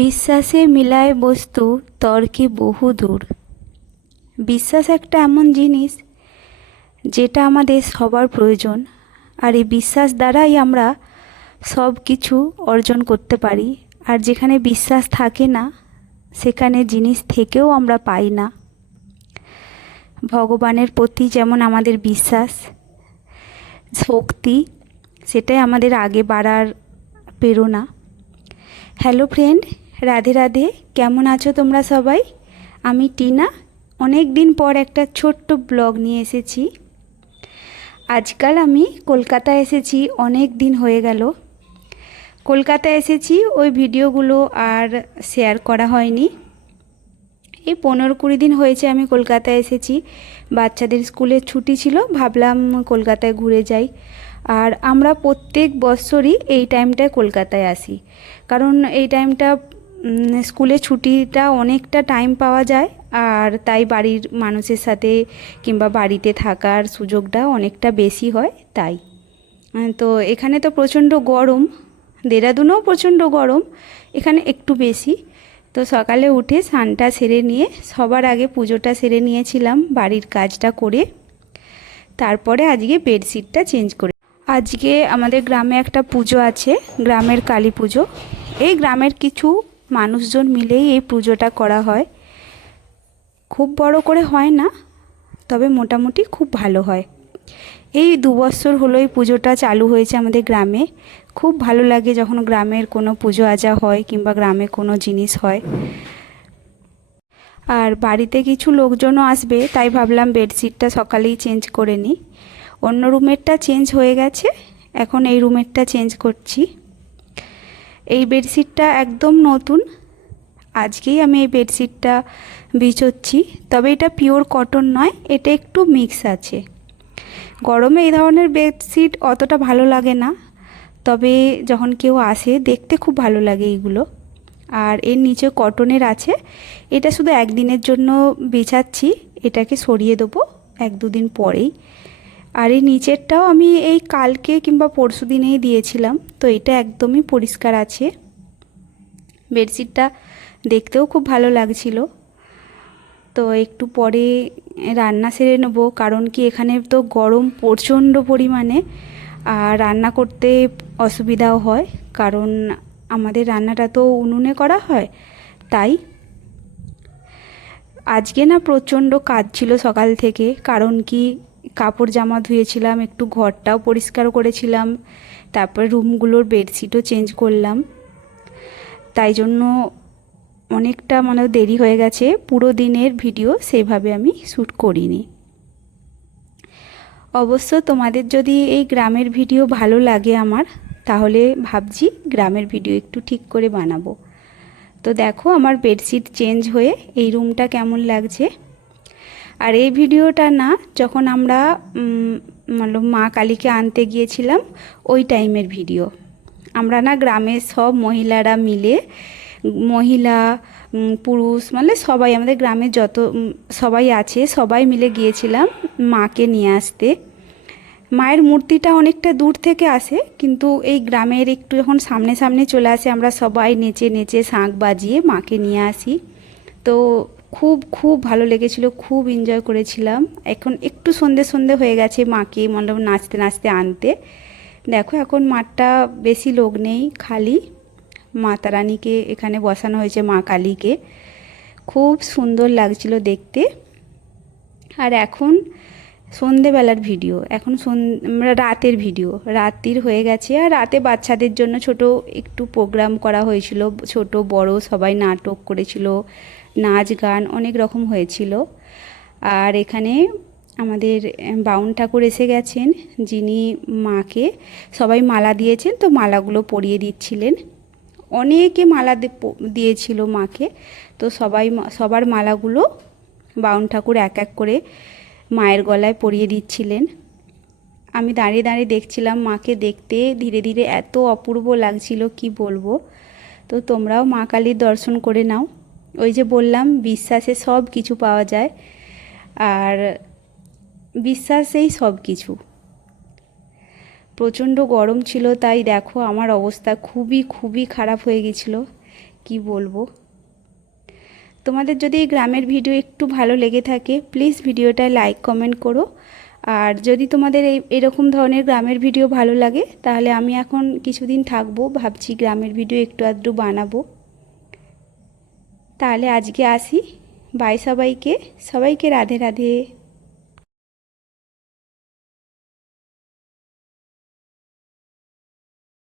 বিশ্বাসে মিলায় বস্তু তর্কে বহু দূর। বিশ্বাস একটা এমন জিনিস যেটা আমাদের সবার প্রয়োজন, আর এই বিশ্বাস দ্বারাই আমরা সব কিছু অর্জন করতে পারি। আর যেখানে বিশ্বাস থাকে না সেখানে জিনিস থেকেও আমরা পাই না। ভগবানের প্রতি যেমন আমাদের বিশ্বাস, শক্তি, সেটাই আমাদের আগে বাড়ার প্রেরণা। Hello friend, Radhe Radhe. কেমন আছো তোমরা সবাই? আমি টিনা অনেক দিন পর একটা ছোট্ট ব্লগ নিয়ে এসেছি। আজকাল আমি কলকাতায় এসেছি, অনেক দিন হয়ে গেল কলকাতায় এসেছি। ওই ভিডিওগুলো আর শেয়ার করা হয়নি। এই 15-20 দিন হয়েছে আমি কলকাতায় এসেছি। বাচ্চাদের স্কুলের ছুটি ছিল, ভাবলাম কলকাতায় ঘুরে যাই। আর আমরা প্রত্যেক বছরই এই টাইমটায় কলকাতায় আসি, কারণ এই টাইমটা স্কুলে ছুটিটা অনেকটা টাইম পাওয়া যায়, আর তাই বাড়ির মানুষের সাথে কিংবা বাড়িতে থাকার সুযোগটা অনেকটা বেশি হয়। তাই তো এখানে তো প্রচণ্ড গরম, দেরাদুনেও প্রচণ্ড গরম, এখানে একটু বেশি। তো সকালে উঠে স্নানটা সেরে নিয়ে সবার আগে পুজোটা সেরে নিয়েছিলাম, বাড়ির কাজটা করে তারপরে আজকে বেডশিটটা চেঞ্জ করে। আজকে আমাদের গ্রামে একটা পুজো আছে, গ্রামের কালী পুজো। এই গ্রামের কিছু মানুষজন মিলেই এই পুজোটা করা হয়। খুব বড় করে হয় না, তবে মোটামুটি খুব ভালো হয়। এই 2 বছর হলো এই পুজোটা চালু হয়েছে আমাদের গ্রামে। খুব ভালো লাগে যখন গ্রামের কোনো পুজো আজা হয় কিংবা গ্রামে কোনো জিনিস হয়। আর বাড়িতে কিছু লোকজনও আসবে, তাই ভাবলাম বেডশিটটা সকালেই চেঞ্জ করে নিই। অন্য রুমেরটা চেঞ্জ হয়ে গেছে, এখন এই রুমেরটা চেঞ্জ করছি। এই বেডশিটটা একদম নতুন, আজকেই আমি এই বেডশিটটা বিছোচ্ছি। তবে এটা পিওর কটন নয়, এটা একটু মিক্স আছে। গরমে এই ধরনের বেডশিট অতটা ভালো লাগে না, তবে যখন কেউ আসে দেখতে খুব ভালো লাগে এইগুলো। আর এর নিচে কটনের আছে, এটা শুধু একদিনের জন্য বিছাচ্ছি, এটাকে সরিয়ে দেবো 1-2 দিন পরেই। আর এই নিচেরটাও আমি এই কালকে কিংবা পরশু দিনেই দিয়েছিলাম, তো এটা একদমই পরিষ্কার আছে। বেডশিটটা দেখতেও খুব ভালো লাগছিল। তো একটু পরে রান্না সেরে নেবো, কারণ কি এখানে তো গরম প্রচণ্ড পরিমাণে, আর রান্না করতে অসুবিধাও হয়, কারণ আমাদের রান্নাটা তো উনুনে করা হয়। তাই আজকে না প্রচণ্ড কাজ ছিল সকাল থেকে, কারণ কি কাপড় জামা ধুয়েছিলাম, একটু ঘরটাও পরিষ্কার করেছিলাম, তারপরে রুমগুলোর বেডশিটও চেঞ্জ করলাম। তাই জন্য অনেকটা দেরি হয়ে গেছে। পুরো দিনের ভিডিও সেভাবে আমি শ্যুট করিনি। অবশ্য তোমাদের যদি এই গ্রামের ভিডিও ভালো লাগে আমার, তাহলে ভাবছি গ্রামের ভিডিও একটু ঠিক করে বানাবো। তো দেখো আমার বেডশিট চেঞ্জ হয়ে এই রুমটা কেমন লাগছে। আর এই ভিডিওটা না, যখন আমরা মা কালীকে আনতে গিয়েছিলাম ওই টাইমের ভিডিও। আমরা না গ্রামের সব মহিলারা মিলে, মহিলা পুরুষ সবাই, আমাদের গ্রামের যত সবাই আছে সবাই মিলে গিয়েছিলাম মাকে নিয়ে আসতে। মায়ের মূর্তিটা অনেকটা দূর থেকে আসে, কিন্তু এই গ্রামের একটু যখন সামনে সামনে চলে আসে, আমরা সবাই নেচে নেচে শাঁখ বাজিয়ে মাকে নিয়ে আসি। তো খুব খুব ভালো লেগেছিল, খুব এনজয় করেছিলাম। এখন একটু সন্ধে সন্ধে হয়ে গেছে, মাকে নাচতে নাচতে আনতে। দেখো এখন মাঠটা বেশি লোক নেই, খালি মাতা রানীকে এখানে বসানো হয়েছে, মা কালীকে। খুব সুন্দর লাগছিল দেখতে। আর এখন সন্ধেবেলার ভিডিও, এখন রাতের ভিডিও, রাত্রির হয়ে গেছে। আর রাতে বাচ্চাদের জন্য ছোট একটু প্রোগ্রাম করা হয়েছিল, ছোট বড় সবাই নাটক করেছিল, নাচ গান অনেক রকম হয়েছিল। আর এখানে আমাদের বাউন ঠাকুর এসে গেছেন, যিনি মাকে সবাই মালা দিয়েছেন, তো মালাগুলো পরিয়ে দিচ্ছিলেন। অনেকে মালা দিয়েছিল মাকে, তো সবার মালাগুলো বাউন ঠাকুর এক এক করে মায়ের গলায় পরিয়ে দিচ্ছিলেন। আমি দাঁড়িয়ে দাঁড়িয়ে দেখছিলাম মাকে, দেখতে ধীরে ধীরে এত অপূর্ব লাগছিল কি বলবো। তো তোমরাও মা কালীর দর্শন করে নাও। ওই যে বললাম বিশ্বাসে সব কিছু পাওয়া যায়, আর বিশ্বাসেই সব কিছু। প্রচণ্ড গরম ছিল, তাই দেখো আমার অবস্থা খুবই খুবই খারাপ হয়ে গেছিলো। কি বলবো। তোমাদের যদি এই গ্রামের ভিডিও একটু ভালো লেগে থাকে প্লিজ ভিডিওটা লাইক কমেন্ট করো। আর যদি তোমাদের এরকম ধরনের গ্রামের ভিডিও ভালো লাগে তাহলে আমি এখন কিছুদিন থাকবো, ভাবছি গ্রামের ভিডিও একটু আধটু বানাবো। তাহলে আজকে আসি, বাই সবাইকে, সবাইকে রাধে রাধে।